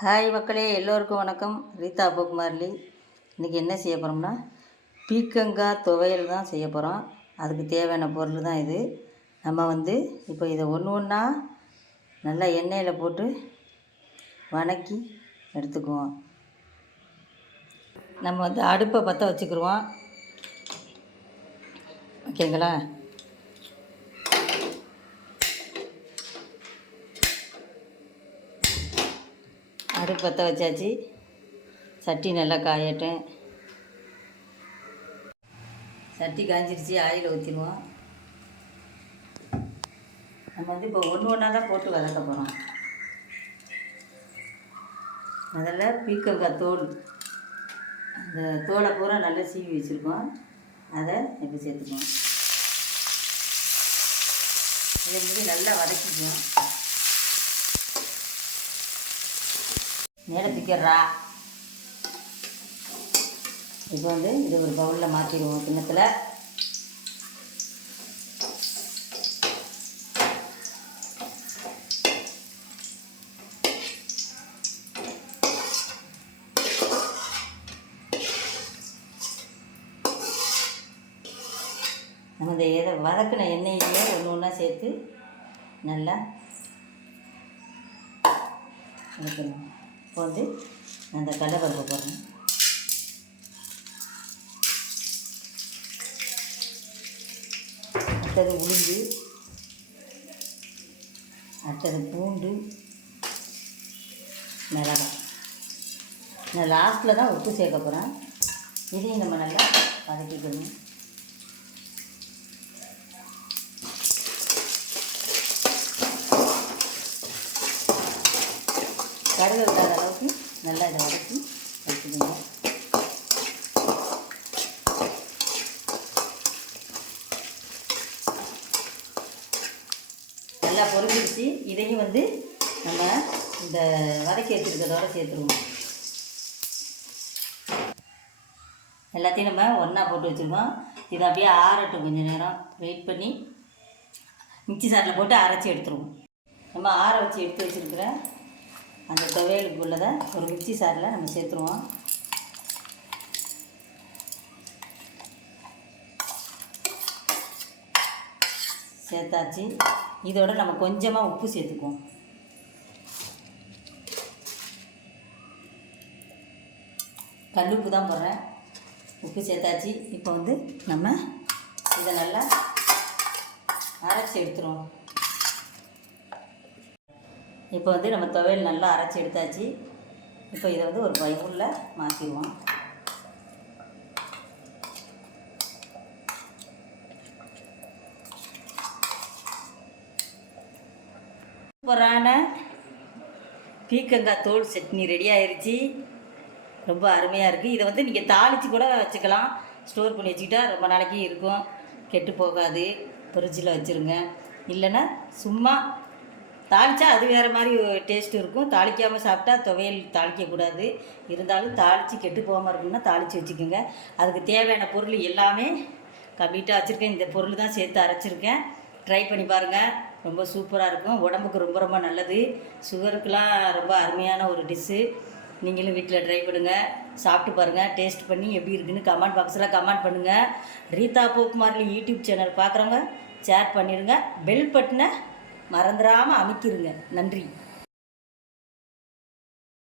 Hi மக்களே எல்லோருக்கும் வணக்கம். ரீதா போக்குமார்லி இன்றைக்கி என்ன செய்ய போகிறோம்னா பீக்கங்காய் துவையல் தான் செய்ய போகிறோம் அதுக்கு தேவையான பொருள் தான் இது. நம்ம வந்து இப்போ இதை ஒன்று ஒன்றா நல்லா எண்ணெயில் போட்டு வணக்கி எடுத்துக்குவோம். நம்ம வந்து அடுப்பை பற்ற வச்சுக்கிருவோம். ஓகேங்களா? அடுப்பு பற்ற வச்சாச்சு. சட்டி நல்லா காயட்டும். சட்டி காஞ்சிருச்சு ஆயில் ஊற்றிடுவோம் நம்ம வந்து இப்போ ஒன்று ஒன்றா தான் போட்டு வதக்க போகிறோம் முதல்ல பீக்கங்காய் தோல். அந்த தோலை பூரா நல்லா சீவி வச்சுருக்கோம். அதை இப்போ சேர்த்துக்குவோம் இதை வந்து நல்லா வதக்கிக்குவோம் மேலே தூக்கிடுறா இப்போ வந்து இது ஒரு பவுலில் மாற்றிடுவோம் கிண்ணத்தில். நம்ம இந்த எதை வதக்கின எண்ணெயிலே ஒன்று ஒன்றா சேர்த்து நல்லா வதக்கணும். இப்போ வந்து அந்த அந்த கடலைப்பருப்பு போடுறேன். அடுத்தது உளுந்து அடுத்தது பூண்டு மிளகாய். நான் லாஸ்ட்டில் தான் உப்பு சேர்க்க போகிறேன் இதையும் நம்ம நல்லா வதக்கிக்கணும். கடுகு விடாத அளவுக்கு நல்லா இதை வதக்கி வச்சுக்கோங்க. நல்லா பொரிஞ்சிருச்சு. இதையும் வந்து நம்ம இந்த வதக்கி வச்சுருக்கிறதோட சேர்த்துருவோம். எல்லாத்தையும் நம்ம ஒன்றா போட்டு வச்சுருக்கோம். இதை அப்படியே ஆறட்டும் கொஞ்சம் நேரம். வெயிட் பண்ணி மிக்சி சாரில் போட்டு அரைச்சி எடுத்துருவோம். நம்ம ஆற வச்சு எடுத்து வச்சுருக்கிற அந்த துவையலுக்கு உள்ளதை ஒரு மிக்சி சாரில் நம்ம சேர்த்துருவோம். சேர்த்தாச்சு. இதோட நம்ம கொஞ்சமாக உப்பு சேர்த்துக்குவோம். கல்லுப்பு தான் போடுறேன். உப்பு சேர்த்தாச்சு. இப்போ வந்து நம்ம இதை நல்லா அரைச்சி எடுத்துருவோம். இப்போ வந்து நம்ம துவையல் நல்லா அரைச்சி எடுத்தாச்சு. இப்போ இதை வந்து ஒரு பைபிளில் மாற்றிடுவோம் சூப்பரான பீக்கங்காய் தோல் சட்னி ரெடி ஆயிடுச்சு ரொம்ப அருமையாக இருக்குது இதை வந்து நீங்கள் தாளித்து கூட வச்சுக்கலாம். ஸ்டோர் பண்ணி வச்சுக்கிட்டா ரொம்ப நாளைக்கு இருக்கும். கெட்டு போகாது. ஃப்ரிட்ஜில் வச்சுருங்க. இல்லைன்னா சும்மா தாளித்தா அது வேறு மாதிரி டேஸ்ட் இருக்கும். தாளிக்காமல் சாப்பிட்டா துவையல் தாளிக்கக்கூடாது. இருந்தாலும் தாளித்து கெட்டு போகாமல் இருக்குன்னா தாளித்து வச்சுக்கோங்க. அதுக்கு தேவையான பொருள் எல்லாமே கம்ப்ளீட்டாக வச்சுருக்கேன். இந்த பொருள் தான் சேர்த்து அரைச்சிருக்கேன். ட்ரை பண்ணி பாருங்கள் ரொம்ப சூப்பராக இருக்கும். உடம்புக்கு ரொம்ப ரொம்ப நல்லது. சுகருக்கெலாம் ரொம்ப அருமையான ஒரு டிஷ்ஷு நீங்களும் வீட்டில் ட்ரை பண்ணுங்கள் சாப்பிட்டு பாருங்கள் டேஸ்ட் பண்ணி எப்படி இருக்குன்னு கமெண்ட் பாக்ஸில் கமெண்ட் பண்ணுங்கள் ரீதா போக்குமாரில் யூடியூப் சேனல் பார்க்குறவங்க ஷேர் பண்ணிடுங்க. பெல் பட்டனை மறந்துடாமல் அமைக்கிருங்க. நன்றி.